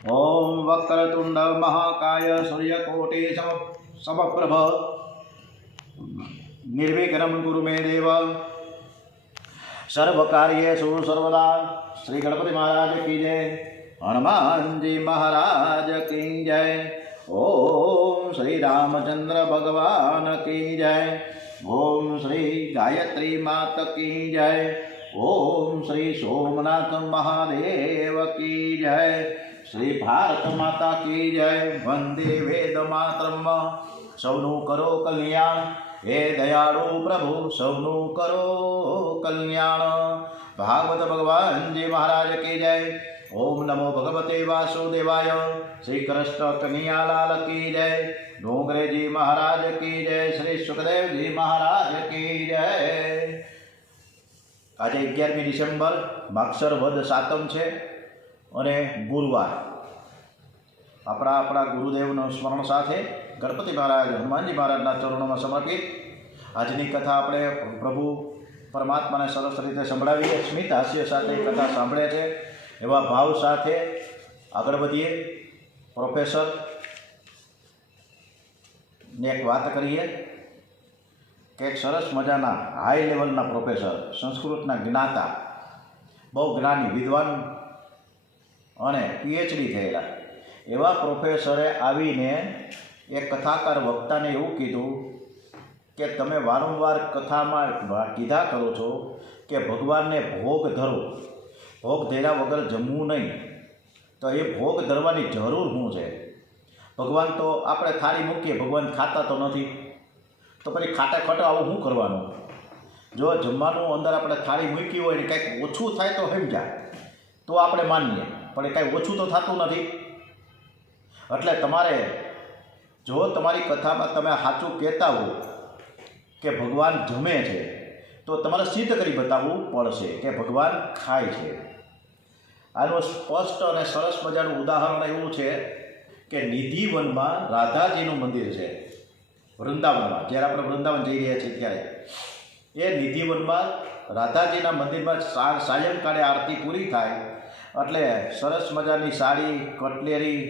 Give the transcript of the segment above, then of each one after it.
ओम वक्रतुंड महाकाय सूर्यकोटि समप्रभ निर्विघ्नं कुरु मे देव सर्वकार्येषु सर्वदा। श्री गणपति महाराज की जय। हनुमान जी महाराज की जय। ओम श्री रामचंद्र भगवान की जय। ओम श्री गायत्री मात की जय। ओम श्री सोमनाथ महादेव की जय। श्री भारत माता की जय। वंदे वेद मातरम। सौनु करो कल्याण हे दयाळु प्रभु, सौनु करो कल्याण। भागवत भगवान जी महाराज की जय। ओम नमो भगवते वासुदेवाय। श्री कृष्ण कन्हैया लाल की जय। डोंगरे जी महाराज की जय। श्री सुखदेव जी महाराज की जय। आज 11 ડિસેમ્બર માગસર વદ સાતમ છે અને ગુરુવાર। આપણા ગુરુદેવનું સ્મરણ સાથે ગણપતિ મહારાજ હનુમાનજી મહારાજના ચરણોમાં સમર્પિત આજની કથા આપણે પ્રભુ પરમાત્માને સરસ રીતે સંભળાવીએ, સ્મિત હાસ્ય સાથે કથા સાંભળે છે એવા ભાવ સાથે આગળ વધીએ। પ્રોફેસર ને એક વાત કરીએ કે એક સરસ મજાના હાઈ લેવલના પ્રોફેસર, સંસ્કૃતના જ્ઞાતા, બહુ જ્ઞાની, વિદ્વાન અને પીએચડી થયેલા એવા પ્રોફેસરે આવીને એક કથાકાર વક્તાને એવું કીધું કે તમે વારંવાર કથામાં કીધા કરો છો કે ભગવાનને ભોગ ધરો, ભોગ ધર્યા વગર જમવું નહીં, તો એ ભોગ ધરવાની જરૂર શું છે? ભગવાન તો આપણે થાળી મૂકીએ, ભગવાન ખાતા તો નથી, તો પછી ખાટા ખાટા આવું શું કરવાનું? જો જમવાનું અંદર આપણે થાળી મૂકી હોય ને કંઈક ઓછું થાય તો સમજાય તો આપણે માનીએ, પણ એ કાંઈ ઓછું તો થતું નથી। એટલે તમારે જો તમારી કથામાં તમે સાચું કહેતા હો કે ભગવાન જમે છે તો તમારે સિદ્ધ કરી બતાવવું પડશે કે ભગવાન ખાય છે। આનું સ્પષ્ટ અને સરસ મજાનું ઉદાહરણ એવું છે કે નિધિવનમાં રાધાજીનું મંદિર છે, વૃંદાવનમાં। જ્યારે આપણે વૃંદાવન જઈ રહ્યા છીએ ત્યારે એ નિધિવનમાં રાધાજીના મંદિરમાં સાયંકાળે આરતી પૂરી થાય એટલે સરસ મજાની સાડી, કટલેરી,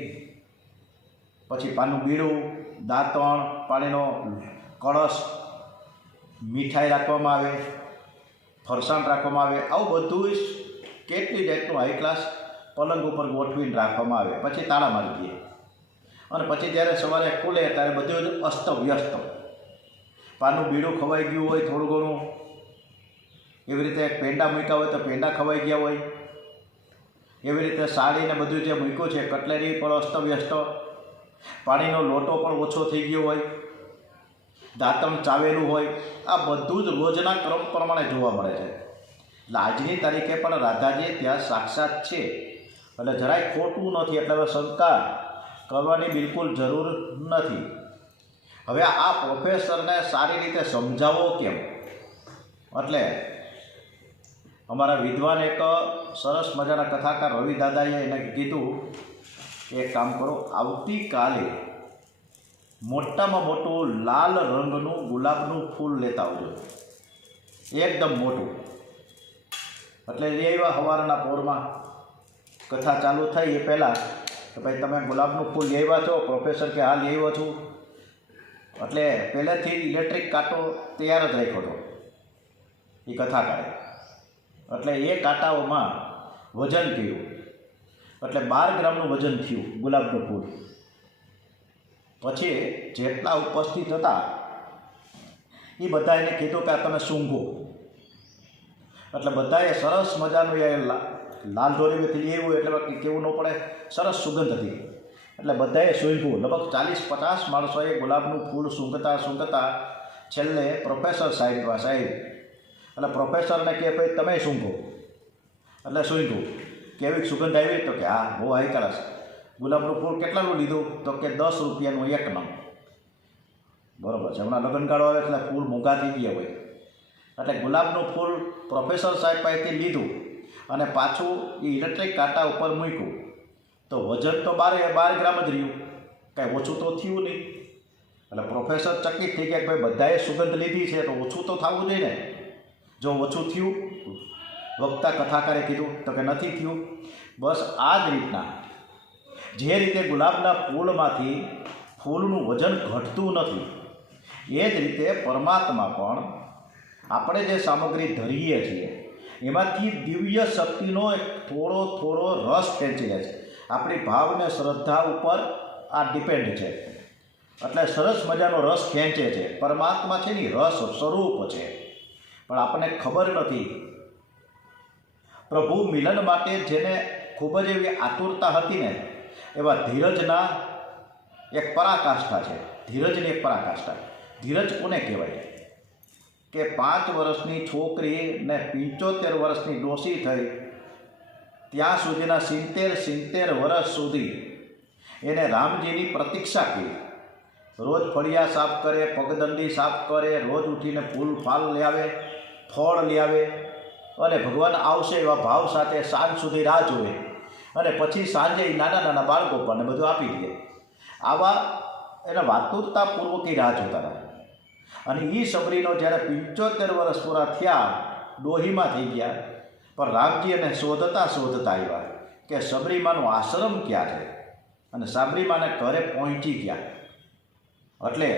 પછી પાનું બીડું, દાંતણ, પાણીનો કળશ, મીઠાઈ રાખવામાં આવે, ફરસાણ રાખવામાં આવે, આવું બધું જ કેટલી જાતનું હાઈ ક્લાસ પલંગ ઉપર ગોઠવીને રાખવામાં આવે। પછી તાળા મારી દઈએ અને પછી જ્યારે સવારે ખુલે ત્યારે બધું જ અસ્તવ્યસ્ત, પાનું બીડું ખવાઈ ગયું હોય થોડું ઘણું, એવી રીતે પેંડા મૂક્યા હોય તો પેંડા ખવાઈ ગયા હોય, એવી રીતે સાડીને બધું જે મૂક્યું છે, કટલેરી પણ અસ્તવ્યસ્ત, પાણીનો લોટો પણ ઓછો થઈ ગયો હોય, દાંતણ ચાવેલું હોય, આ બધું જ રોજના ક્રમ પ્રમાણે જોવા મળે છે। એટલે આજની તારીખે પણ રાધાજી ત્યાં સાક્ષાત છે એટલે જરાય ખોટું નથી, એટલે હવે શંકા કરવાની બિલકુલ જરૂર નથી। હવે આ પ્રોફેસરને સારી રીતે સમજાવો કેમ? એટલે અમારા વિદ્વાન એક સરસ મજાના કથાકાર રવિ દાદાએ એને કીધું એક કામ કરો, આવતીકાલે મોટામાં મોટું લાલ રંગનું ગુલાબનું ફૂલ લેતા આવજો, એકદમ મોટું। એટલે લઈ આવ્યા સવારના પોરમાં, કથા ચાલુ થઈ એ પહેલાં કે ભાઈ તમે ગુલાબનું ફૂલ લઈ આવ્યા છો? પ્રોફેસર કે હા લઈ આવ્યો છું। એટલે પહેલેથી ઇલેક્ટ્રિક કાંટો તૈયાર જ રાખ્યો હતો એ કથાકારે। એટલે એ કાંટાઓમાં વજન કર્યું એટલે 12 ગ્રામનું વજન થયું ગુલાબનું ફૂલ। પછી જેટલા ઉપસ્થિત હતા એ બધાને કીધું કે આ તમે સૂંઘો। એટલે બધાએ સરસ મજાનું એ લાલ દોરીથી લેવું એટલે કેવું ન પડે, સરસ સુગંધ હતી એટલે બધાએ સૂંઘવું। લગભગ 40-50 માણસોએ ગુલાબનું ફૂલ સૂંઘતા છેલ્લે પ્રોફેસર સાહેબ એટલે પ્રોફેસરને કહે ભાઈ તમે સૂંઘો, એટલે સૂંઘ્યું। કેવી સુગંધ આવી? તો કે હા બહુ હાઈ ક્લાસ। ગુલાબનું ફૂલ કેટલાનું લીધું? તો કે 10 રૂપિયાનું 1 નંગ। બરાબર છે, હમણાં લગ્નગાળો આવે એટલે ફૂલ મોંઘા થઈ ગયા હોય એટલે ગુલાબનું ફૂલ પ્રોફેસર સાહેબ પાસેથી લીધું અને પાછું એ ઇલેક્ટ્રિક કાંટા ઉપર મૂક્યું તો વજન તો 12 ગ્રામ જ રહ્યું, કાંઈ ઓછું તો થયું નહીં। એટલે પ્રોફેસર ચકિત થઈ ગયા કે ભાઈ બધાએ સુગંધ લીધી છે તો ઓછું તો થવું જોઈએ ને। જો ઓછું થયું વક્તા કથાકારે કીધું તો કે નથી થયું। બસ આ જ રીતના જે રીતે ગુલાબના ફૂલમાંથી ફૂલનું વજન ઘટતું નથી, એ જ રીતે પરમાત્મા પણ આપણે જે સામગ્રી ધરીએ છીએ એમાંથી દિવ્ય શક્તિનો એક થોડો થોડો રસ ખેંચી લે છે. આપણી ભાવને શ્રદ્ધા ઉપર આ ડિપેન્ડ છે. એટલે સરસ મજાનો રસ ખેંચે છે. પરમાત્મા છે ને રસ સ્વરૂપ છે, પણ આપણને ખબર નથી. પ્રભુ મિલન માટે જેને ખૂબ જ એવી આતુરતા હતી ને, એવા ધીરજના એક પરાકાષ્ઠા છે. ધીરજની એક પરાકાષ્ઠા. ધીરજ કોને કહેવાય કે 5 વર્ષની છોકરી ને 75 વર્ષની ડોશી થઈ ત્યાં સુધીના 70 વર્ષ સુધી એને રામજીની પ્રતીક્ષા કરી. રોજ ફળિયા સાફ કરે, પગદંડી સાફ કરે, રોજ ઉઠીને ફૂલ ફાલ લઈ આવે, ફળ લઈ આવે અને ભગવાન આવશે એવા ભાવ સાથે સાંજ સુધી રાહ જોવે અને પછી સાંજે નાના નાના બાળકો પણ બધું આપી દે. આવા એના વાતુરતાપૂર્વક રાહ જોતા હતા. અને એ સબરીનો જ્યારે 75 વર્ષ પૂરા થયા, ડોહીમાં થઈ ગયા, પણ રામજી એને શોધતા શોધતા આવ્યા કે સબરીમાનો આશ્રમ ક્યાં છે, અને સાબરીમાને ઘરે પહોંચી ગયા. એટલે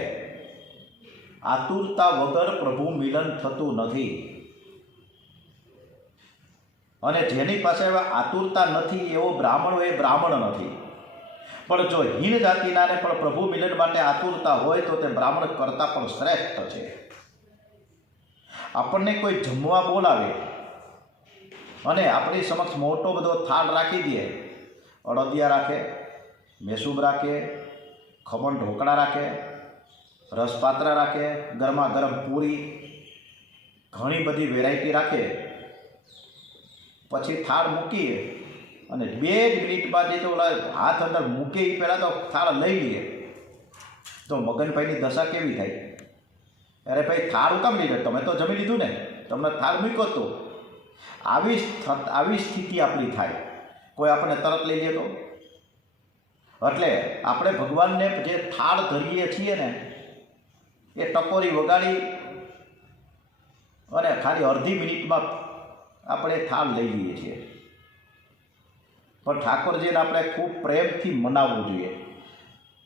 આતુરતા વગર પ્રભુ મિલન થતું નથી. અને જેની પાસે આતુરતા નથી એવો બ્રાહ્મણ એ બ્રાહ્મણ નથી. પણ જો હીન જાતિનાને પણ પ્રભુ મિલન માટે આતુરતા હોય તો તે બ્રાહ્મણ કરતાં પણ શ્રેષ્ઠ છે. આપણને કોઈ જમવા બોલાવે અને આપણી સમક્ષ મોટો બધો થાળ રાખી દે, અડદિયા રાખે, મેસૂબ રાખે, ખમણ ઢોકળા રાખે, રસપાત્રા રાખે, ગરમા ગરમ પૂરી, ઘણી બધી વેરાયટી રાખે, પછી થાળ મૂકીએ અને 2 જ મિનિટમાં જે તો હાથ અંદર મૂકે એ પહેલાં તો થાળ લઈ લઈએ, તો મગનભાઈની દશા કેવી થાય? અરે ભાઈ થાળ ઉકામ લીધો, તમે તો જમી લીધું ને, તમને થાળ મૂક્યો તો. આવી સ્થિતિ આપણી થાય. કોઈ આપણે તરત લઈ લે તો. એટલે આપણે ભગવાનને જે થાળ ધરીએ છીએ ને, એ ટકોરી વગાડી અને ખાલી અડધી મિનિટમાં આપણે થાળ લઈ લઈએ છીએ. પણ ઠાકોરજીને આપણે ખૂબ પ્રેમથી મનાવવું જોઈએ.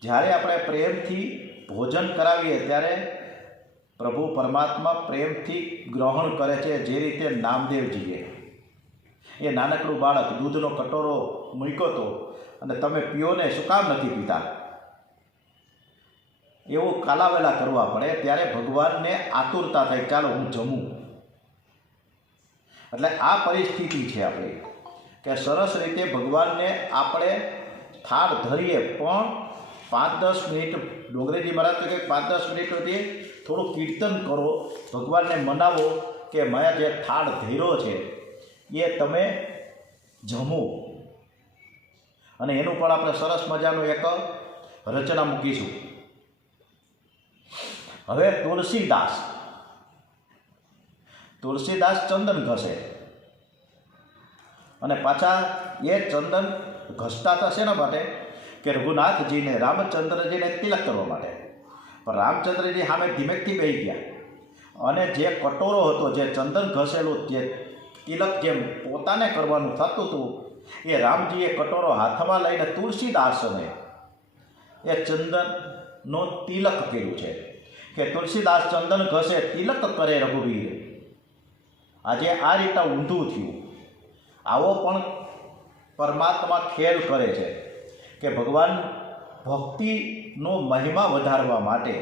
જ્યારે આપણે પ્રેમથી ભોજન કરાવીએ ત્યારે પ્રભુ પરમાત્મા પ્રેમથી ગ્રહણ કરે છે. જે રીતે નામદેવજીએ એ નાનકડું બાળક દૂધનો કટોરો મૂક્યો હતો અને તમે પીઓ ને, શું કામ નથી પીતા? એવું કાલાવેલા કરવા પડે ત્યારે ભગવાનને આતુરતા થાય, ચાલો હું જમું. એટલે આ પરિસ્થિતિ છે આપણી કે સરસ રીતે ભગવાનને આપણે થાળ ધરીએ, પણ 5-10 મિનિટ, ડોંગરેજી મહારાજ કે 5-10 મિનિટ સુધી થોડું કીર્તન કરો, ભગવાનને મનાવો કે મેં જે થાળ ધર્યો છે એ તમે જમો. અને એનું પણ આપણે સરસ મજાનું એક રચના મૂકીશું. હવે તુલસીદાસ ચંદન ઘસે અને પાછા એ ચંદન ઘસતા હતા શેના માટે? કે રઘુનાથજીને, રામચંદ્રજીને તિલક કરવા માટે. પણ રામચંદ્રજી સામે ધીમેકથી બેસી ગયા અને જે કટોરો હતો, જે ચંદન ઘસેલું, જે તિલક જેમ પોતાને કરવાનું થતું હતું, એ રામજીએ કટોરો હાથમાં લઈને તુલસીદાસને એ ચંદનનો તિલક કર્યું છે. કે તુલસીદાસ ચંદન ઘસે તિલક કરે રઘુવીર. આજે આ રીતે ઊંધું થયું. આવો પણ પરમાત્મા ખેલ કરે છે કે ભગવાન ભક્તિનો મહિમા વધારવા માટે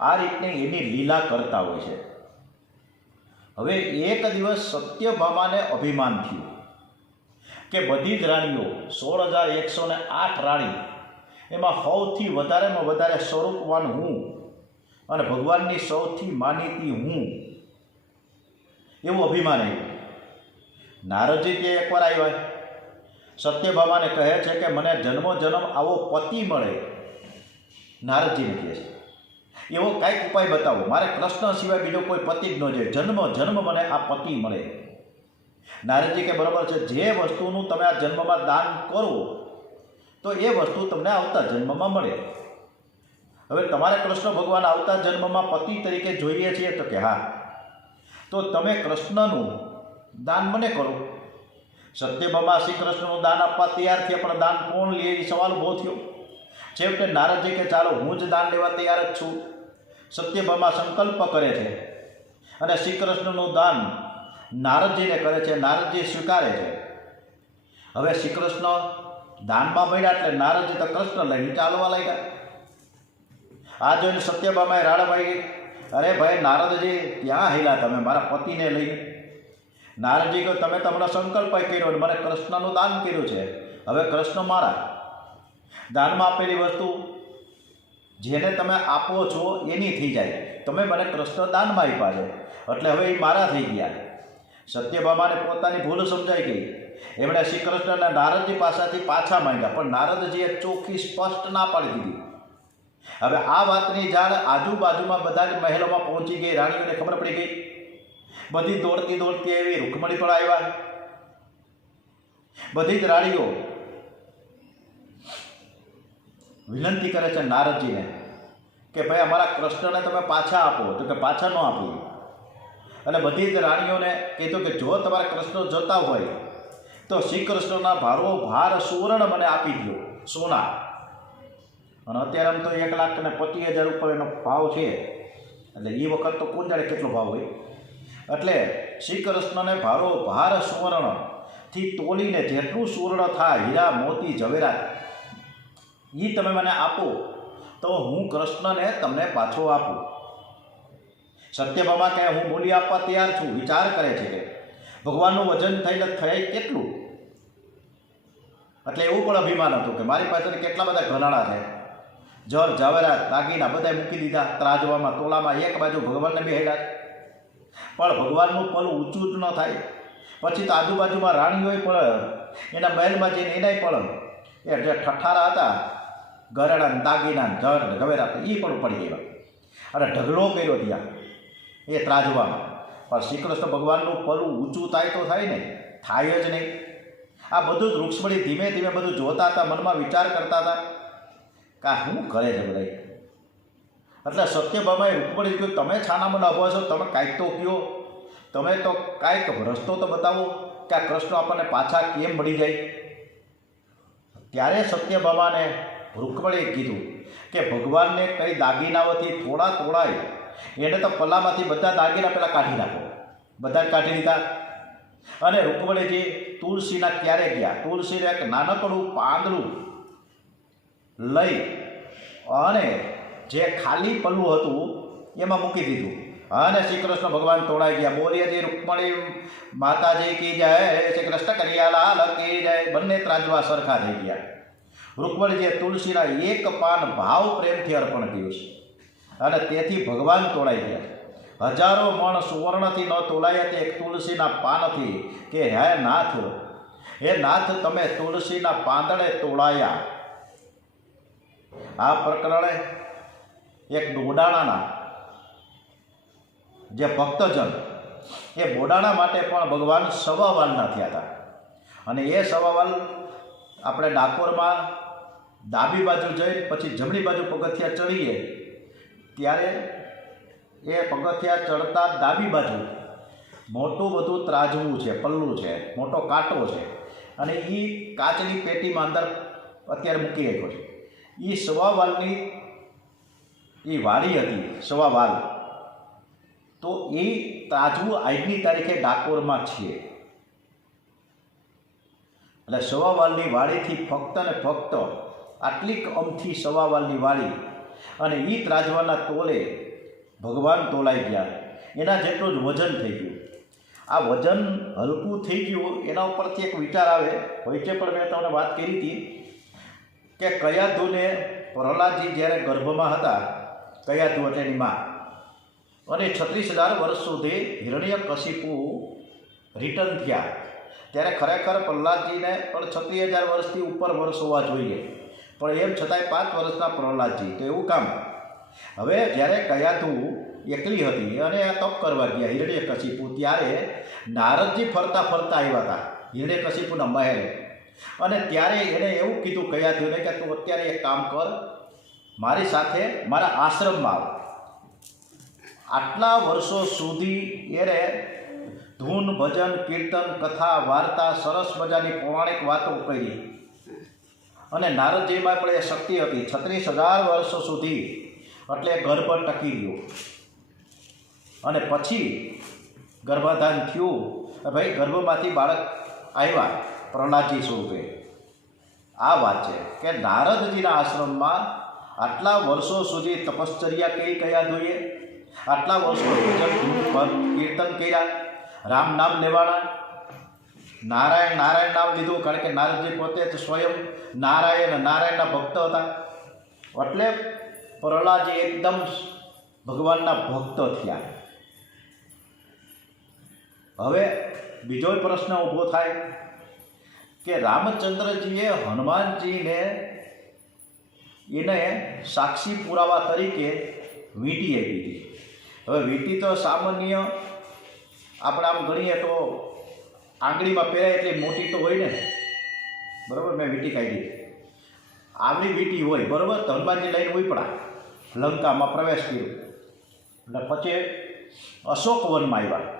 આ રીતની એની લીલા કરતા હોય છે. હવે એક દિવસ સત્યભામાને અભિમાન થયું કે બધી જ રાણીઓ, 16,108 રાણી, એમાં સૌથી વધારેમાં વધારે સ્વરૂપવાન હું અને ભગવાનની સૌથી માનીતી હું, એવું અભિમાન આવ્યું. નારદજી તે એકવાર આવ્યા, સત્યભામાને કહે છે કે મને જન્મો જન્મ આવો પતિ મળે. નારદજીને કહે છે એવો કાંઈક ઉપાય બતાવો, મારે કૃષ્ણ સિવાય બીજો કોઈ પતિ જ ન જોઈએ, જન્મ મને આ પતિ મળે. નારદજી કે બરાબર છે, જે વસ્તુનું તમે આ જન્મમાં દાન કરો તો એ વસ્તુ તમને આવતા જન્મમાં મળે. હવે તમારે કૃષ્ણ ભગવાન આવતા જન્મમાં પતિ તરીકે જોઈએ છીએ, તો કે હા, તો તમે કૃષ્ણનું દાન મને કરો. સત્યભામા શ્રી કૃષ્ણનું દાન આપવા તૈયાર થયા, પણ દાન કોણ લે એ સવાલ ઊભો થયો. છેવટે નારદજી કે ચાલો હું જ દાન લેવા તૈયાર જ છું. સત્યભામા સંકલ્પ કરે છે અને શ્રી કૃષ્ણનું દાન નારદજીને કરે છે. નારદજી સ્વીકારે છે. હવે શ્રી કૃષ્ણ દાનમાં મળ્યા એટલે નારદજી તો કૃષ્ણ લઈને ચાલવા લાગ્યા. આ જોઈને સત્યભામાએ રાડ પાડી, અરે ભાઈ નારદજી ક્યાં હેલા તમે મારા પતિને લઈને? નારદજી કહ્યું તમે તમને સંકલ્પ કર્યો અને મને કૃષ્ણનું દાન કર્યું છે, હવે કૃષ્ણ મારા. દાનમાં આપેલી વસ્તુ જેને તમે આપો છો એની થઈ જાય. તમે મને કૃષ્ણ દાનમાં આપ્યા છે એટલે હવે એ મારા થઈ ગયા. સત્યભામાને પોતાની ભૂલ સમજાઈ ગઈ. એમણે શ્રી કૃષ્ણના નારદજી પાસેથી પાછા માંગ્યા, પણ નારદજીએ ચોખ્ખી સ્પષ્ટ ના પાડી દીધી. હવે આ વાતની જાણ આજુબાજુમાં બધા જ મહેલોમાં પહોંચી ગઈ. રાણીઓને ખબર પડી ગઈ. બધી દોડતી દોડતી એવી રૂકમણી પણ આવ્યા. બધી જ રાણીઓ વિનંતી કરે છે નારદજીને કે ભાઈ અમારા કૃષ્ણને તમે પાછા આપો. તો કે પાછા ન આપીએ. અને બધી જ રાણીઓને કીધું કે જો તમારે કૃષ્ણ જોતા હોય તો શ્રી કૃષ્ણના ભારો ભાર સુવર્ણ મને આપી દો, સોના. અને અત્યારે આમ તો 1,25,000 ઉપર એનો ભાવ છે. એટલે એ વખત તો કોણ જાણે કેટલો ભાવ હોય. એટલે શ્રી કૃષ્ણને ભારો ભાર સુવર્ણથી તોલીને જેટલું સુવર્ણ થાય, હીરા મોતી જવેરાત, એ તમે મને આપો તો હું કૃષ્ણને તમને પાછો આપું. સત્યભામા કહે હું મૂલ્ય આપવા તૈયાર છું. વિચાર કરે છે કે ભગવાનનું વજન થઈને થાય કેટલું. એટલે એવું પણ અભિમાન હતું કે મારી પાસે કેટલા બધા ઘરાણા છે, જર ઝવેરાત દાગીના બધા મૂકી દીધા ત્રાજવામાં, તોલામાં. એક બાજુ ભગવાનને બેહાડ્યા, પણ ભગવાનનું પલું ઊંચું જ ન થાય. પછી તો આજુબાજુમાં રાણીઓય પણ એના મહેલમાં જઈને એનાય પણ એ જે ઠઠ્ઠારા હતા ઘરેણા દાગીના જર ઝવેરાત એ પણ પડી ગયા અને ઢગલો કર્યો ત્યાં એ ત્રાજવામાં. પણ શ્રી કૃષ્ણ ભગવાનનું પલું ઊંચું થાય તો થાય ને, થાય જ નહીં. આ બધું જ રૂક્ષ્મણી ધીમે ધીમે બધું જોતા હતા, મનમાં વિચાર કરતા હતા કે શું કરે છે બધા. એટલે સત્યભામાએ રૂક્ષ્મણી કહ્યું તમે છાનામાં નભો છો, તમે કાંઈક તો કહો, તમે તો કાંઈક રસ્તો તો બતાવો કે આ કૃષ્ણ આપણને પાછા કેમ મળી જાય. ત્યારે સત્યભામાને રૂક્ષ્મણીએ કીધું કે ભગવાનને કઈ દાગીનાઓથી થોડા તોડાય, એને તો પલ્લામાંથી બધા દાગીના પહેલાં કાઢી નાખો. બધા જ કાઢી દીધા. અને રૂક્ષ્મણીજી તુલસીના ક્યારે ગયા, તુલસીને એક નાનકડું પાંદડું લઈ અને જે ખાલી પલ્લું હતું એમાં મૂકી દીધું અને શ્રી કૃષ્ણ ભગવાન તોડાઈ ગયા. બોલીએ રૂક્ષ્મણી માતાજી કી જય, શ્રી કૃષ્ણ કરિયાલાલ કી જય. બંને ત્રાજવા સરખા થઈ ગયા. રૂક્ષ્મણીજીએ તુલસીના એક પાન ભાવ પ્રેમથી અર્પણ કર્યું છે અને તેથી ભગવાન તોડાઈ ગયા. હજારો મણ સુવર્ણથી ન તોલાયા તે એક તુલસીના પાનથી કે હે નાથ તમે તુલસીના પાંદડે તોડાયા. આ પ્રકરણે એક બોડાણાના જે ભક્તજન એ બોડાણા માટે પણ ભગવાન સવાવાલના થયા હતા. અને એ સવાવાલ આપણે ડાકોરમાં ડાબી બાજુ જઈ પછી જમણી બાજુ પગથિયા ચડીએ ત્યારે એ પગથિયા ચડતા ડાબી બાજુ મોટું બધું ત્રાજવું છે, પલ્લું છે, મોટો કાંટો છે અને એ કાચની પેટીમાં અંદર અત્યારે મૂકી રાખ્યો છે. એ સવાવાલની એ વાડી હતી, સવાવાલ. તો એ ત્રાજવું આજની તારીખે ડાકોરમાં છે. એટલે સવાવાલની વાડીથી ફક્ત ને ફક્ત આટલી અમથી સવાવાલની વાડી અને એ ત્રાજવાના તોલે ભગવાન તોલાઈ ગયા. એના જેટલું જ વજન થઈ ગયું. આ વજન હલકું થઈ ગયું એના ઉપરથી એક વિચાર આવે. વચ્ચે પણ મેં તમને વાત કરી હતી કે કયાધુને પ્રહલાદજી જ્યારે ગર્ભમાં હતા, કયાધુ એટલે એની માં, અને 36,000 વર્ષ સુધી હિરણ્યકશિપુ રિટર્ન થયા ત્યારે ખરેખર પ્રહલાદજીને પણ 36,000 વર્ષથી ઉપર વર્ષ હોવા જોઈએ, પણ એમ છતાંય 5 વર્ષના પ્રહલાદજી. તો એવું કામ. હવે જ્યારે કયાધુ એકલી હતી અને આ તપ કરવા ગયા હિરણ્યકશિપુ, ત્યારે નારદજી ફરતા ફરતા આવ્યા હતા હિરણ્યકશિપુના મહેલે. અને ત્યારે એણે એવું કીધું કયાધુને કે તું અત્યારે એક કામ કર, મારી સાથે મારા આશ્રમમાં આવ. આટલા વર્ષો સુધી એણે ધૂન, ભજન, કીર્તન, કથા, વાર્તા, સરસ મજાની પૌરાણિક વાતો કરી. અને નારદજીમાં પણ એ શક્તિ હતી. 36,000 વર્ષો સુધી એટલે ગર્ભ ટકી રહ્યો. અને પછી ગર્ભાધાન થયું. ભાઈ ગર્ભમાંથી બાળક આવ્યા પ્રહલાદજી સ્વરૂપે. આ વાત છે કે નારદજીના આશ્રમમાં આટલા વર્ષો સુધી તપશ્ચર્યા કેવી કયા જોઈએ, આટલા વર્ષો કીર્તન કર્યા, રામ નામ લેવાના, નારાયણ નારાયણ નામ લીધું. કારણ કે નારદજી પોતે જ સ્વયં નારાયણના ભક્ત હતા. એટલે પ્રહલાદજી એકદમ ભગવાનના ભક્ત થયા. હવે બીજો પ્રશ્ન ઊભો થાય કે રામચંદ્રજીએ હનુમાનજીને એને સાક્ષી પુરાવા તરીકે વીંટી આપી હતી. હવે વીંટી તો સામાન્ય આપણે આમ ગણીએ તો આંગળીમાં પહેરાય એટલી મોટી તો હોય ને, બરાબર. મેં વીંટી કાઢી, આવડી વીંટી હોય, બરાબર. તો હનુમાનજી લઈને ઉપડા લંકામાં પ્રવેશ કર્યો. એટલે પછી અશોક વનમાં આવ્યા.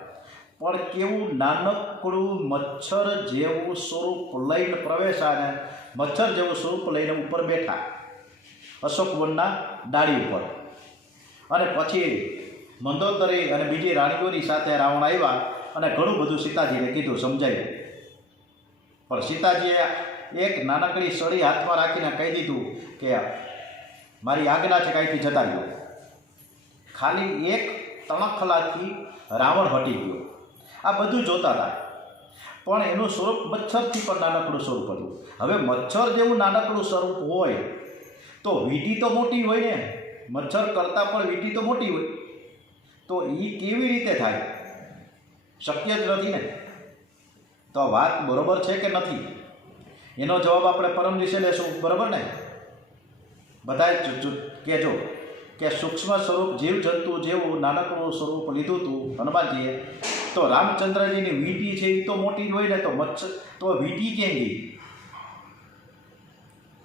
પણ કેવું નાનકડું મચ્છર જેવું સ્વરૂપ લઈને પ્રવેશ્યા ને મચ્છર જેવું સ્વરૂપ લઈને ઉપર બેઠા અશોક વનના ડાળી ઉપર. અને પછી મંદોદરી અને બીજી રાણીઓની સાથે રાવણ આવ્યા અને ઘણું બધું સીતાજીને કીધું, સમજાવ્યું. પણ સીતાજીએ એક નાનકડી સળી હાથમાં રાખીને કહી દીધું કે મારી આજ્ઞા છે, કાંઈથી જતા રહ્યો. ખાલી એક તણખલાથી રાવણ હટી ગયો. આ બધું જોતા હતા, પણ એનું સ્વરૂપ મચ્છરથી પણ નાનકડું સ્વરૂપ હતું. હવે મચ્છર જેવું નાનકડું સ્વરૂપ હોય તો વીંટી તો મોટી હોય ને, મચ્છર કરતાં પણ વીંટી તો મોટી હોય. તો એ કેવી રીતે થાય? શક્ય જ નથી ને. તો વાત બરોબર છે કે નથી, એનો જવાબ આપણે પરમ દિવસે લેશું, બરાબર ને. બધાએ કહેજો કે સૂક્ષ્મ સ્વરૂપ જીવજંતુ જેવું નાનકડું સ્વરૂપ લીધું હતું હનુમાનજીએ. તો રામચંદ્રજીની વીંટી છે એ તો મોટી જ હોય ને, તો મચ્છર તો વીંટી કેમ ગઈ?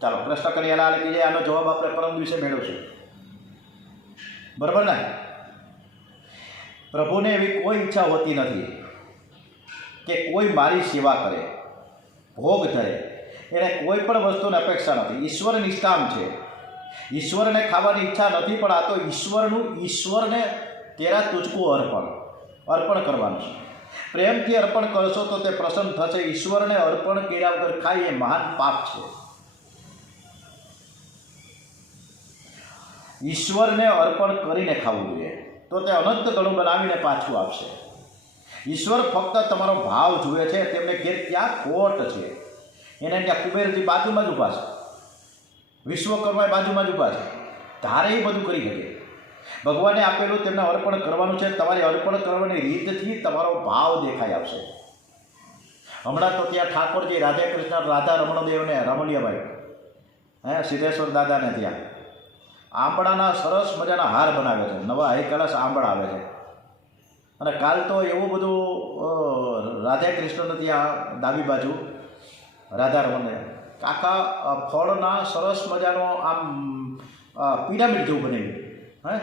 ચાલો પ્રશ્ન કરી લાલ કે આનો જવાબ આપણે પરમ દિવસે મેળવશું, બરાબર ને. પ્રભુને એવી કોઈ ઈચ્છા હોતી નથી કે કોઈ મારી સેવા કરે, ભોગ ધરે. એને કોઈ પણ વસ્તુની અપેક્ષા નથી. ઈશ્વર નિષ્કામ છે. ઈશ્વરને ખાવાની ઈચ્છા નથી, પણ આ તો ઈશ્વરને તેરા તુજકું અર્પણ કરવાનું છે. પ્રેમથી અર્પણ કરશો તો તે પ્રસન્ન થશે. ઈશ્વરને અર્પણ કર્યા વગર ખાય એ મહાન પાપ છે. ઈશ્વરને અર્પણ કરીને ખાવું જોઈએ, તો તે અનંત ગણું બનાવીને પાછું આપશે. ઈશ્વર ફક્ત તમારો ભાવ જુએ છે. તેમને ઘેર ક્યાં ખોટ છે? એને ત્યાં કુબેરજી બાજુમાં જ ઊભા છે, વિશ્વકર્મા બાજુમાં જ ઊભા છે. ધારે એ બધું કરી શકે. ભગવાને આપેલું તેમને અર્પણ કરવાનું છે. તમારી અર્પણ કરવાની રીતથી તમારો ભાવ દેખાઈ આવશે. હમણાં તો ત્યાં ઠાકોરજી રાધે કૃષ્ણ રાધા રમણદેવને રમણીયાભાઈ સિદ્ધેશ્વર દાદાને ત્યાં આંબળાના સરસ મજાના હાર બનાવે છે. નવા હરિ કલશ આંબળા આવે છે. અને કાલ તો એવું બધું રાધે કૃષ્ણને ત્યાં ડાબી બાજુ રાધા રમણ કાકા ફળના સરસ મજાનો આમ પિરામિડ જેવું બનાવ્યું.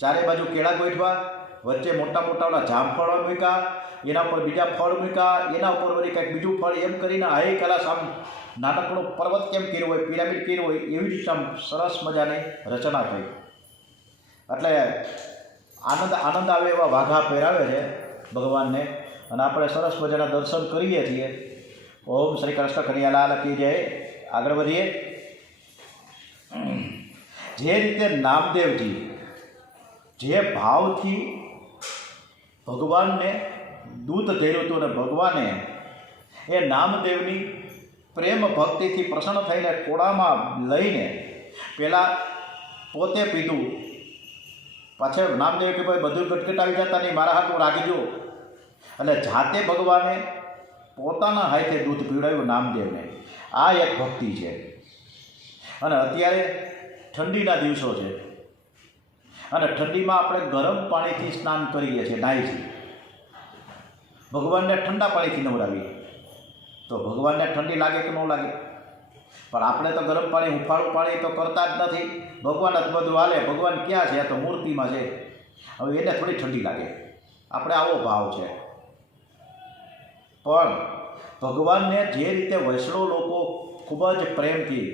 ચારે બાજુ કેળા ગોઠવા, વચ્ચે મોટા મોટા ઓલા જામફળ મૂક્યા, એના ઉપર બીજા ફળ મૂક્યા, એના ઉપર વળી કંઈક બીજું ફળ, એમ કરીને હરિ કલશ આમ નાનકડો પર્વત કેમ કર્યો હોય, પિરામિડ કર્યો હોય, એવી રીતે આમ સરસ મજાની રચના થઈ. એટલે આનંદ આવે એવા વાઘા પહેરાવે છે ભગવાનને. અને આપણે સરસ મજાના દર્શન કરીએ છીએ. ઓમ શ્રી કૃષ્ણ કનૈયાલાલ કી જય. આગળ વધીએ. જે રીતે નામદેવજી જે ભાવથી ભગવાનને દૂત ધર્યું હતું, અને ભગવાને એ નામદેવની પ્રેમ ભક્તિથી પ્રસન્ન થઈને કોળામાં લઈને પહેલાં પોતે પીધું. પાછળ નામદેવ કે ભાઈ બધું ગટગટાવી જતા નહીં, મારા હાથું રાખજો. એટલે જાતે ભગવાને પોતાના હાથે દૂધ પીવડાવ્યું નામદેવને. આ એક ભક્તિ છે. અને અત્યારે ઠંડીના દિવસો છે, અને ઠંડીમાં આપણે ગરમ પાણીથી સ્નાન કરીએ છીએ, નાહી છીએ. ભગવાનને ઠંડા પાણીથી નવડાવીએ તો ભગવાનને ઠંડી લાગે કે ન લાગે? પણ આપણે તો ગરમ પાણી, હુંફાળું પાણી તો કરતા જ નથી. ભગવાન જ બધું હાલે. ભગવાન ક્યાં છે? તો મૂર્તિમાં છે. હવે એને થોડી ઠંડી લાગે. આપણે આવો ભાવ છે. પણ ભગવાનને જે રીતે વૈષ્ણવ લોકો ખૂબ જ પ્રેમથી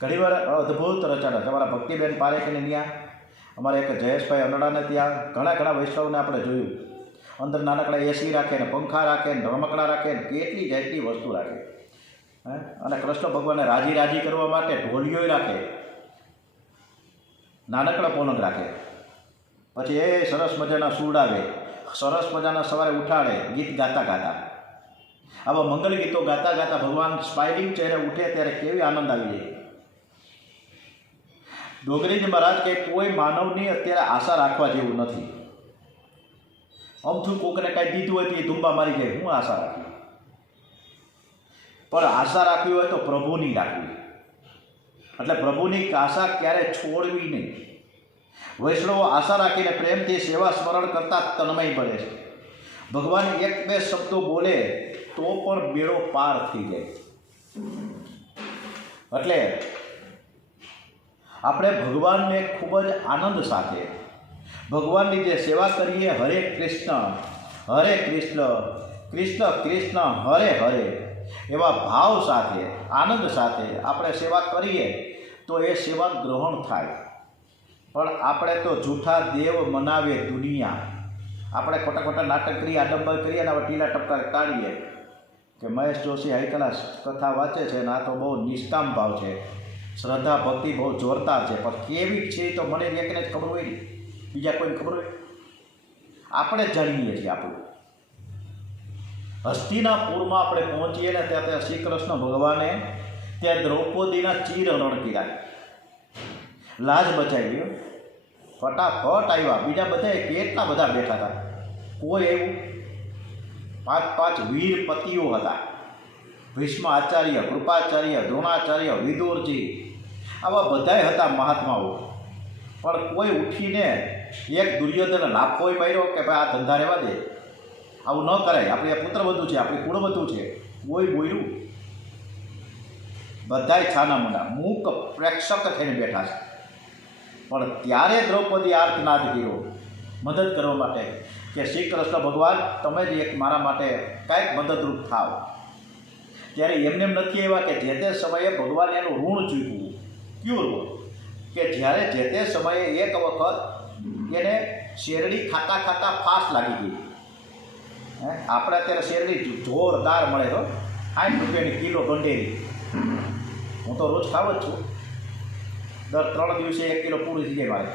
ઘણીવાર અદ્ભુત રચના, તમારા ભક્તિબેન પારેખને ત્યાં, અમારે એક જયેશભાઈ અનડાને ત્યાં ઘણા વૈષ્ણવને આપણે જોયું, અંદર નાનકડા એસી રાખે ને પંખા રાખે ને રમકડા રાખે ને કેટલી જાતની વસ્તુ રાખે. અને કૃષ્ણ ભગવાનને રાજી કરવા માટે ઢોલિયો રાખે, નાનકડા પોલંગ રાખે, પછી એ સરસ મજાના સુવડાવે, સરસ મજાના સવારે ઉઠાડે ગીત ગાતા. આવા મંગલ ગીતો ગાતા ભગવાન સ્માઇલિંગ ચહેરે ઉઠે ત્યારે કેવી આનંદ આવી જાય. ડોગરીજી મહારાજ કે કોઈ માનવની અત્યારે આશા રાખવા જેવું નથી. અમથું કોકને કાંઈ દીધું હોય તો એ ધુંબા મારી જાય, હું આશા રાખી. પણ આશા રાખવી હોય તો પ્રભુની રાખવી, એટલે પ્રભુની આશા ક્યારે છોડવી નહીં. વૈષ્ણવો આશા રાખીને પ્રેમથી સેવા સ્મરણ કરતા તન્મય બને છે. ભગવાન એક બે શબ્દો બોલે તો પણ બેડો પાર થઈ જાય. એટલે આપણે ભગવાનને ખૂબ જ આનંદ સાથે ભગવાનની જે સેવા કરીએ, હરે કૃષ્ણ કૃષ્ણ કૃષ્ણ હરે હરે એવા ભાવ સાથે, આનંદ સાથે આપણે સેવા કરીએ તો એ સેવા ગ્રહણ થાય. પણ આપણે તો જૂઠા દેવ મનાવે દુનિયા. આપણે ખોટા નાટક કરીએ, આડંબર કરીએ અને હવે ટીલા ટપકા કાઢીએ કે મહેશ જોશી હાઈ ક્લાસ કથા વાંચે છે ને આ તો બહુ નિષ્કામ ભાવ છે, શ્રદ્ધા ભક્તિ બહુ જોરદાર છે, પણ કેવી છે તો મને એકને જ ખબર હોય ને, બીજા કોઈને ખબર હોય? આપણે જ જાણીએ છીએ. આપણું હસ્તિનાપુરમાં આપણે પહોંચીએ ને ત્યાં શ્રી કૃષ્ણ ભગવાને ત્યાં દ્રૌપદીના ચીરહરણ કર્યા, લાજ બચાવી, ફટાફટ આવ્યા. બીજા બધા કેટલા બધા બેઠા હતા, કોઈ એવું 5 વીર પતિઓ હતા. ભીષ્મ આચાર્ય, કૃપાચાર્ય, દ્રોણાચાર્ય, વિદુરજી, આવા બધાય હતા મહાત્માઓ. પણ કોઈ ઉઠીને એક દુર્યોધન લાફોય માર્યો કે ભાઈ આ ધંધા રહેવા દે, આવું ન કરાય, આપણે પુત્રવધુ છે, આપણી કુળવધુ છે, કોઈ બોલ્યું? બધાય છાના મુના મૂક પ્રેક્ષક થઈને બેઠા છે. પણ ત્યારે દ્રૌપદી આર્તનાદ કર્યો મદદ કરવા માટે કે શ્રી કૃષ્ણ ભગવાન તમે જ એક મારા માટે કાંઈક મદદરૂપ થાવ. ત્યારે એમને નથી એવા કે જે તે સમયે ભગવાન એનું ઋણ ચૂકવું. ક્યું ઋણ? કે જ્યારે જે તે સમયે એક વખત એને શેરડી ખાતા ફાસ લાગી ગઈ. આપણે અત્યારે શેરડી જોરદાર મળે તો 60 રૂપિયાની કિલો ગંડેરી. હું તો રોજ ખાવ જ છું, દર 3 દિવસે 1 કિલો પૂરી થઈ જાય મારે.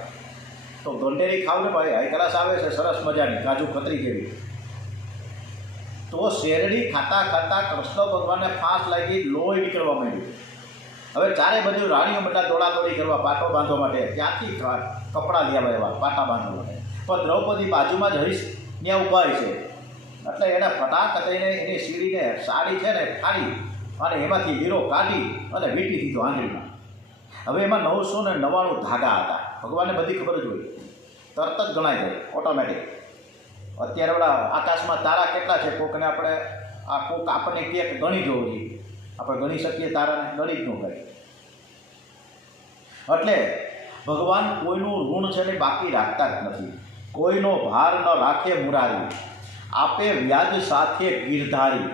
તો ગંડેરી ખાવ ને ભાઈ, હાઈ ક્લાસ આવે છે સરસ મજાની, કાજુ કતરી જેવી. તો શેરડી ખાતા કૃષ્ણ ભગવાનને ફાંસ લાગી, લોહી નીકળવા માંડ્યું. હવે ચારે બાજુ રાણીઓ બધા દોડાદોડી કરવા પાટો બાંધવા માટે, ત્યાંથી કપડાં લેવા એવા પાટા બાંધવા માટે. પણ દ્રૌપદી બાજુમાં જ હરીશ ત્યાં ઊભા છે, એટલે એને ફટાક થઈને એની સીડીને સાડી છે ને ફાડી અને એમાંથી હીરો કાઢી અને વીંટી દીધો આંગળીમાં. હવે એમાં 999 ધાગા હતા. ભગવાનને બધી ખબર જ હોય, તરત જ ગણાય જાય ઓટોમેટિક. અત્યારે ઓલા આકાશમાં તારા કેટલા છે, કોકને આપણે કોક આપણને કહે કે ગણી જવું જોઈએ, આપણે ગણી શકીએ તારાને? ગણી જ ન કરીએ. એટલે ભગવાન કોઈનું ઋણ છે ને બાકી રાખતા જ નથી. કોઈનો ભાર ન રાખે મુરારી, આપે વ્યાજ સાથે ગીરધારી.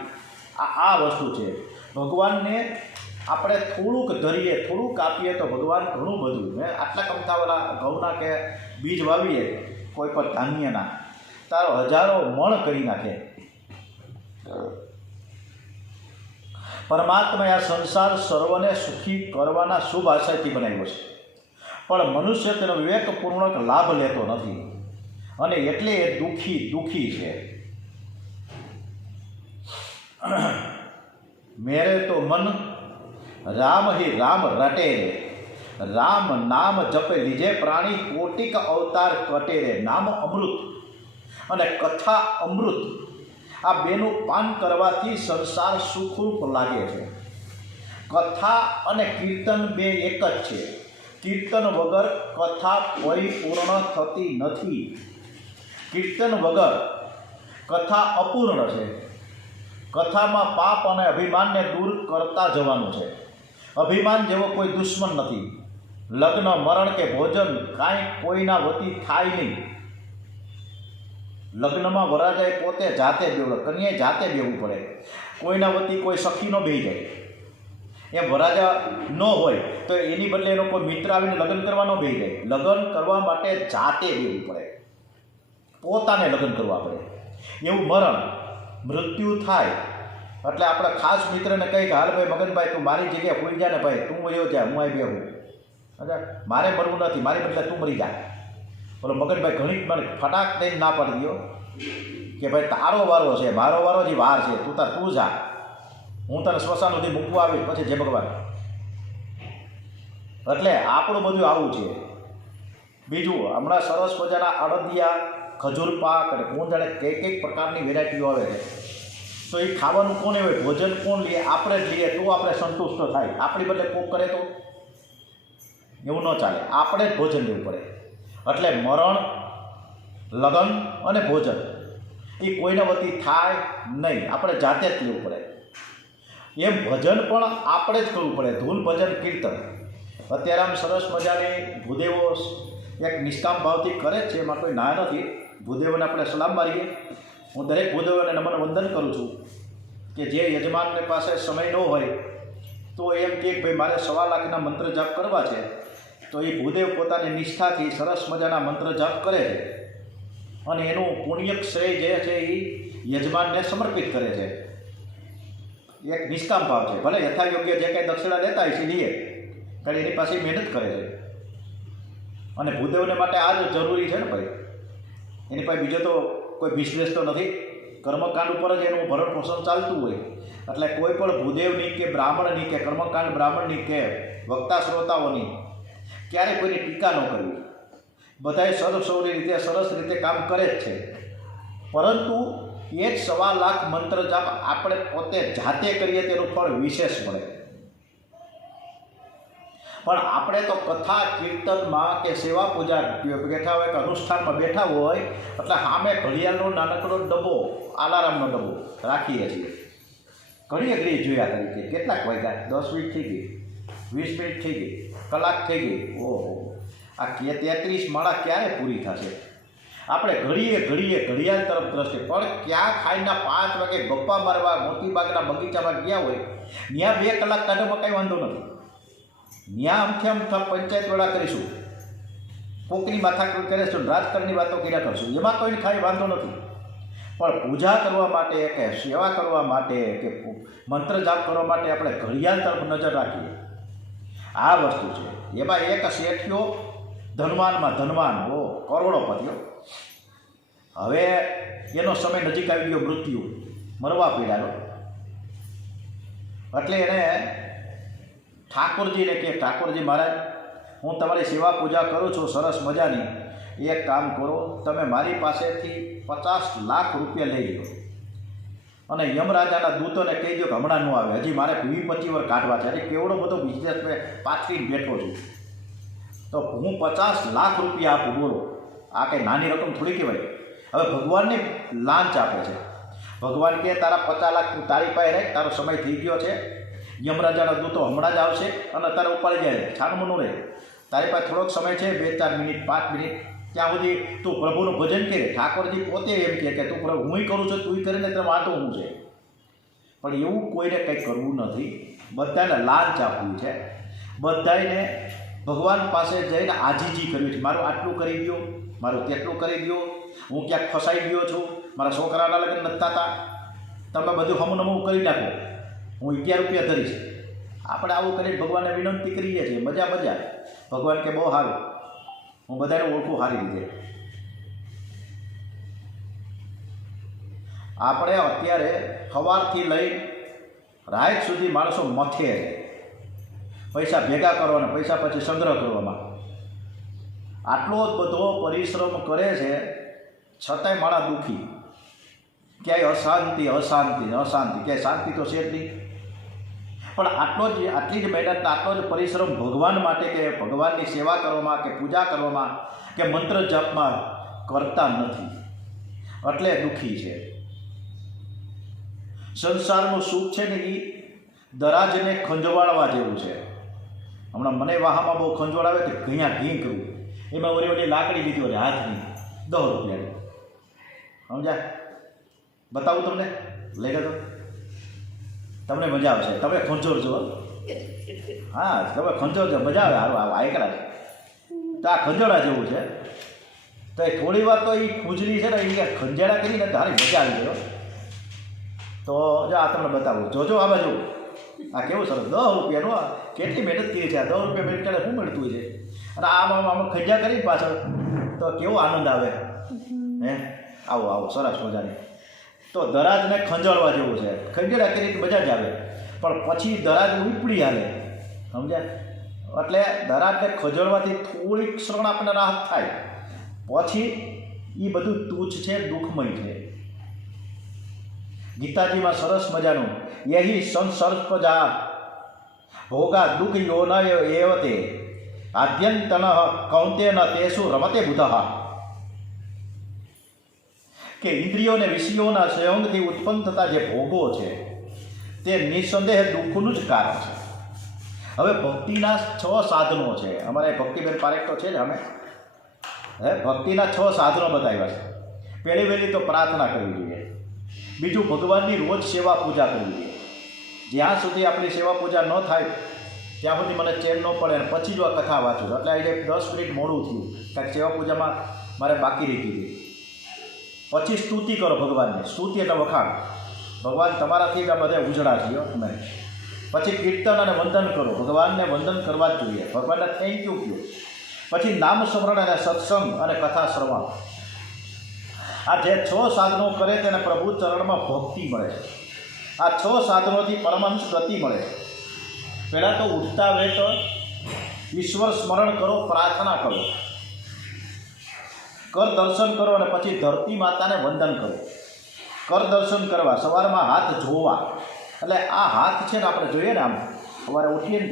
આ વસ્તુ છે. ભગવાનને આપણે થોડુંક ધરીએ, થોડુંક આપીએ તો ભગવાન ઘણું બધું. આટલા કમથાવાળા ઘઉંના કે બીજ વાવીએ કોઈ પણ ધાન્યના, તારો હજારો મણ કરી નાખે. પરમાત્માએ આ સંસાર સર્વને સુખી કરવાના શુભ આશયથી બનાવ્યો છે, પણ મનુષ્ય તેનો વિવેકપૂર્વક લાભ લેતો નથી અને એટલે એ દુઃખી છે. મેરે તો મન રામ હિ રામ રટે રે, રામ નામ જપે લીજે પ્રાણી, કોટિક અવતાર કટે રે. નામ અમૃત અને કથા અમૃત, આ બેનું પાન કરવાથી સંસાર સુખરૂપ લાગે છે. કથા અને કીર્તન બે એક જ છે. કીર્તન વગર કથા પરિપૂર્ણ થતી નથી. કીર્તન વગર કથા અપૂર્ણ છે. કથામાં પાપ અને અભિમાનને દૂર કરતા જવાનું છે. અભિમાન જેવો કોઈ દુશ્મન નથી. લગ્ન, મરણ કે ભોજન કાંઈ કોઈના વતી થાય નહીં. લગ્નમાં વરાજાએ પોતે જાતે બેવું, કન્યાએ જાતે બેવું પડે. કોઈના વતી કોઈ સખી ન બેહી જાય. એમ વરાજા ન હોય તો એની બદલે એનો કોઈ મિત્ર આવીને લગ્ન કરવા ન બેહી જાય. લગ્ન કરવા માટે જાતે બેવું પડે, પોતાને લગ્ન કરવા પડે. એવું મૃત્યુ થાય એટલે આપણે ખાસ મિત્રને કહી કે હાલ ભાઈ મગનભાઈ તું મારી જગ્યાએ હોઈ જા ને ભાઈ, તું વયો જા, હું આવી બેહું. અચ્છા, મારે મરવું નથી, મારી બદલે તું મરી જા. બોલો મગનભાઈ ઘણી મને ફટાક દઈને ના પાડી દો કે ભાઈ તારો વારો છે, મારો વારો જે વાર છે, તું જા, હું તને સ્મશાન સુધી મૂકવા આવીશ, પછી જય ભગવાન. એટલે આપણું બધું આવું છે. બીજું હમણાં સરસ મજાના અડદિયા, ખજૂર પાક અને કોણ જાણે કઈ પ્રકારની વેરાયટીઓ આવે છે. તો એ ખાવાનું કોને હોય, ભોજન કોણ લે? આપણે જ લઈએ તો આપણે સંતુષ્ટ થાય. આપણી બદલે કોક કરે તો એવું ન ચાલે, આપણે જ ભોજન લેવું પડે. એટલે મરણ, લગ્ન અને ભોજન એ કોઈના વતી થાય નહીં, આપણે જાતે જ લેવું પડે. એમ ભજન પણ આપણે જ કરવું પડે, ધૂન ભજન કીર્તન. અત્યારે આમ સરસ મજાની ભૂદેવો એક નિષ્કામ ભાવથી કરે જ છે, એમાં કોઈ ના નથી. ભૂદેવોને આપણે સલામ મારીએ. હું દરેક ભૂદેવોને નમન વંદન કરું છું કે જે યજમાનને પાસે સમય ન હોય તો એમ કે ભાઈ મારે 1.25 લાખના મંત્ર જાપ કરવા છે, તો એ ભૂદેવ પોતાની નિષ્ઠાથી સરસ મજાના મંત્ર જાપ કરે છે અને એનું પુણ્ય શ્રેય જે છે એ યજમાનને સમર્પિત કરે છે. એક નિષ્કામ ભાવ છે. ભલે યથાયોગ્ય જે કંઈ દક્ષિણા લેતા હોય છે લઈએ, કારણ એની પાસે મહેનત કરે છે. અને ભૂદેવને માટે આ જ જરૂરી છે ને ભાઈ, એની પાસે બીજો તો કોઈ બિઝનેસ તો નથી. કર્મકાંડ ઉપર જ એનું ભરણ પોષણ ચાલતું હોય. એટલે કોઈ પણ ભૂદેવની કે બ્રાહ્મણની કે કર્મકાંડ બ્રાહ્મણની કે વક્તા શ્રોતાઓની ક્યારેય કોઈની ટીકા ન કરવી. બધાએ સૌની રીતે સરસ રીતે કામ કરે જ છે. પરંતુ એ જ 1.25 લાખ મંત્ર જાપ આપણે પોતે જાતે કરીએ તેનું ફળ વિશેષ મળે. પણ આપણે તો કથા કીર્તનમાં કે સેવા પૂજા બેઠા હોય કે અનુષ્ઠાનમાં બેઠા હોય એટલે સામે ઘડિયાળનો નાનકડો ડબ્બો, અલાર્મનો ડબ્બો રાખીએ છીએ. ઘડી જોયા તરીકે કેટલાક વાગ્યા, 10 મિનિટ થઈ ગઈ, 20 મિનિટ થઈ ગઈ, કલાક થઈ ગઈ. ઓહો, આ 33 માળા ક્યારે પૂરી થશે? આપણે ઘડીએ ઘડિયાળ તરફ દ્રષ્ટિ. પણ ક્યાં ખાઈના 5 વાગે ગપ્પા મારવા મોતીબાગના બગીચામાં ગયા હોય, ત્યાં 2 કલાક કાઢવામાં કંઈ વાંધો નથી. ત્યાં આમથી પંચાયત વેળા કરીશું, કોકની માથાકૂટ કરીશું, રાજકારણની વાતો કર્યા કરશું, એમાં કોઈ ખાઈ વાંધો નથી. પણ પૂજા કરવા માટે કે સેવા કરવા માટે કે મંત્ર જાપ કરવા માટે આપણે ઘડિયાળ તરફ નજર રાખીએ. આ વસ્તુ છે. એમાં એક શેઠિયો ધનવાનમાં ધનવાન, કરોડોપતિઓ. હવે એનો સમય નજીક આવી ગયો, મૃત્યુ, મરવા પીડાનો. એટલે એને ઠાકોરજીને કે ઠાકોરજી મહારાજ, હું તમારી સેવા પૂજા કરું છું સરસ મજાની, એક કામ કરો, તમે મારી પાસેથી 50 લાખ રૂપિયા લઈ લો અને યમરાજાના દૂતોને કહી દો કે હમણાં ન આવે, હજી મારે 20-25 વર્ષ કાઢવા છે. હજી કેવડો બધો બિઝનેસ મેં પાથરીને બેઠો છું, તો હું 50 લાખ રૂપિયા આપું. બોલો, આ કંઈ નાની રકમ થોડી કહેવાય. હવે ભગવાનની લાંચ આપે છે. ભગવાન કહે તારા 50 લાખ તારી પાસે રહે, તારો સમય થઈ ગયો છે, યમરાજાના દૂતો હમણાં જ આવશે અને તારે ઉપાડી જાય, છાનમનું રહે. તારી પાસે થોડોક સમય છે, 2-4 મિનિટ 5 મિનિટ, ત્યાં સુધી તું પ્રભુનું ભજન કરે. ઠાકોરજી પોતે એમ કહે કે તું પ્રભુ હું કરું છું, તું કરીને તને વાંધો હું છે. પણ એવું કોઈને કંઈ કરવું નથી. બધાને લાંચ આપવું છે. બધાને ભગવાન પાસે જઈને આજીજી કરવી છે. મારું આટલું કરી દો, મારું તેટલું કરી દો, હું ક્યાંક ફસાઈ ગયો છું, મારા છોકરાના લગ્ન નથી થતા, તમે બધું હમનમું કરી નાખો, હું 11 રૂપિયા ધરીશ. આપણે આવું કરીને ભગવાનને વિનંતી કરીએ છીએ. મજા. ભગવાન કે બહુ સારું, હું બધાને ઓળખું સારી રીતે. આપણે અત્યારે સવારથી લઈ રાત સુધી માણસો મથે છે, પૈસા ભેગા કરવાના, પૈસા પછી સંગ્રહ કરવામાં. આટલો જ બધો પરિશ્રમ કરે છે, છતાંય માણસ દુઃખી. ક્યાંય અશાંતિ, ક્યાંય શાંતિ તો છે જ નહીં. પણ આટલી જ મહેનત, આટલો જ પરિશ્રમ ભગવાન માટે કે ભગવાનની સેવા કરવામાં કે પૂજા કરવામાં કે મંત્ર જાપમાં કરતા નથી, એટલે દુઃખી છે. સંસારનું સુખ છે ને એ દરાજને ખંજવાળવા જેવું છે. હમણાં મને વાહામાં બહુ ખંજવાળ આવે કે ઘી કરવું, એમાં ઓલી લાકડી લીધી હોય હાથની 10 રૂપિયાની, સમજ્યા? બતાવું તમને, લઈ લેતો, તમને મજા આવશે. તમે ખંજોરજો. હા, તમે ખંજોરજો, મજા આવે. સારું આવો આયકરા છે તો આ ખંજોળા જેવું છે. તો એ થોડી વાર તો એ ખુજલી છે ને એ ખંજાળા કરીને તારી મજા આવી ગયો. તો જો આ તમને બતાવું, જોજો આ બાજુ. આ કેવું સરસ, 10 રૂપિયાનું. કેટલી મહેનત કરી છે. આ 10 રૂપિયા મિનિટ શું મળતું છે. અને આમાં ખંજા કરી પાછળ તો કેવો આનંદ આવે. હે, આવો આવો, સરસ મજાની. તો દરાજને ખંજોળવા જેવું છે. ખંજોળા કરી મજા જ આવે, પણ પછી દરાજ ઉપડી હાલે. સમજ્યા? એટલે દરાજને ખંજોળવાથી થોડીક ક્ષણ આપણને રાહત થાય, પછી એ બધું તુચ્છ છે, દુઃખમય છે. ગીતાજીમાં સરસ મજાનું યહી સંસર્પજા ભોગા દુઃખ યોનય એવતે આદ્યંતન કૌંતેન તેસુ રમતે બુધઃ, કે ઇન્દ્રિયોને વિષયોના સંયોગથી ઉત્પન્ન થતા જે ભોગો છે તે નિસંદેહ દુઃખનું જ કારણ છે. હવે ભક્તિના 6 સાધનો છે. અમારે ભક્તિબેન પારેખ તો છે જ. અમે ભક્તિના 6 સાધનો બતાવ્યા છે. પહેલી વહેલી તો પ્રાર્થના કરવી જોઈએ. બીજું, ભગવાનની રોજ સેવા પૂજા કરવી જોઈએ. જ્યાં સુધી આપણી સેવા પૂજા ન થાય ત્યાં સુધી મને ચેન ન પડે. અને પછી જો આ કથા વાંચું એટલે આજે 10 મિનિટ મોડું થયું, કારણ સેવા પૂજામાં મારે બાકી રહી ગઈ. પછી સ્તુતિ કરો ભગવાનની. સ્તુતિ એટલે વખાણ. ભગવાન તમારાથી આ બધા ઉજળા થયો તમે. પછી કીર્તન અને વંદન કરો. ભગવાનને વંદન કરવા જ જોઈએ. ભગવાનને થેન્ક યુ કહો. પછી નામ સ્મરણ અને સત્સંગ અને કથા શ્રવણ. આ જે 6 સાધનો કરે તેને પ્રભુ ચરણમાં ભક્તિ મળે છે. આ 6 સાધનોથી પરમહંસ ગતિ મળે છે. પહેલાં તો ઉઠતા વેત ઈશ્વર સ્મરણ કરો, પ્રાર્થના કરો, કર દર્શન કરો અને પછી ધરતી માતાને વંદન કરો. કર દર્શન કરવા, સવારમાં હાથ ધોવા. એટલે આ હાથ છે ને આપણે જોઈએ ને, આમ સવારે ઉઠીએ ને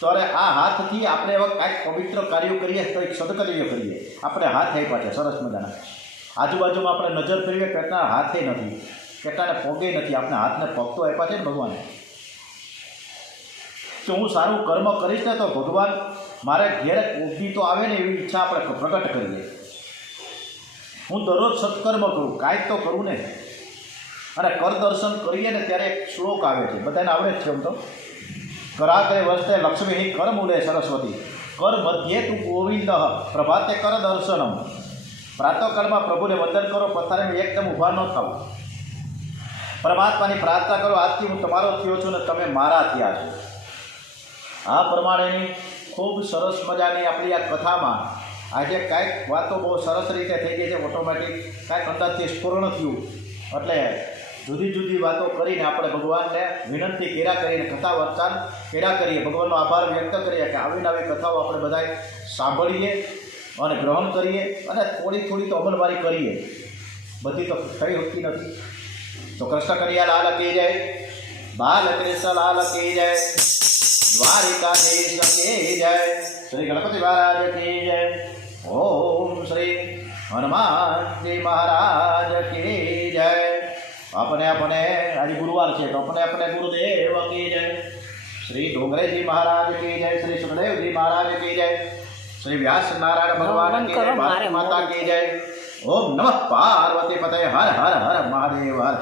ત્યારે આ હાથથી આપણે એવા કાંઈક પવિત્ર કાર્યો કરીએ તો એક સદકર્યો કરીએ. આપણે હાથ આપ્યા છે સરસ મજાના. આજુબાજુમાં આપણે નજર કરીએ, કેટલા હાથે નથી, કેટલાને પગે નથી. આપણે હાથને પગ તો આપ્યા છે ને ભગવાને. તો હું સારું કર્મ કરીશ ને તો ભગવાન મારે ઘેર કોપી તો આવે ને એવી ઈચ્છા આપણે પ્રગટ કરીએ. હું દરરોજ સત્કર્મ કરું, કાંઈક તો કરું ને. અને કર દર્શન કરીએ ને ત્યારે એક શ્લોક આવે છે, બધાને આવડે જ છે. આમ તો કરાતે વર્ષે લક્ષ્મી કર મૂલે સરસ્વતી, કર મધ્યે તું ગોવિંદ પ્રભાતે કર દર્શનમ. પ્રાતઃકાળમાં પ્રભુને વંદન કરો, પથારીમાં એકદમ ઊભા ન થાવ. પરમાત્માની પ્રાર્થના કરો, આજથી હું તમારો થયો છું ને તમે મારા થયા છો. આ પ્રમાણેની ખૂબ સરસ મજાની આપણી આ કથામાં આજે કાંઈક વાતો બહુ સરસ રીતે થઈ ગઈ છે. ઓટોમેટિક કાંઈક અંદરથી સ્ફુરણ થયું. એટલે જુદી જુદી વાતો કરીને આપણે ભગવાનને વિનંતી કર્યા કરીને કથા વર્તાન કર્યા કરીએ. ભગવાનનો આભાર વ્યક્ત કરીએ કે આવી નવી કથાઓ આપણે બધાએ સાંભળીએ અને ગ્રહણ કરીએ અને થોડી થોડી તો અમલવારી કરીએ. બધી તો થઈ શકતી નથી. તો કૃષ્ણ કનૈયા લાલ કી જય, બાલકૃષ્ણ લાલ કી જય, દ્વારિકાધીશ કી જય, શ્રી ગણપતિ મહારાજ કી જય, ઓમ શ્રી હનુમાનજી મહારાજ કી જય. अपने अपने आज गुरुवार છે તો अपने अपने गुरुदेव की जय. श्री डोंगरेजी महाराज की जय, श्री सुखदेव जी महाराज की जय, श्री व्यास नारायण भगवान की जय, भारत माता की जय. ओम नमः पार्वती पतये हर हर हर महादेव हर.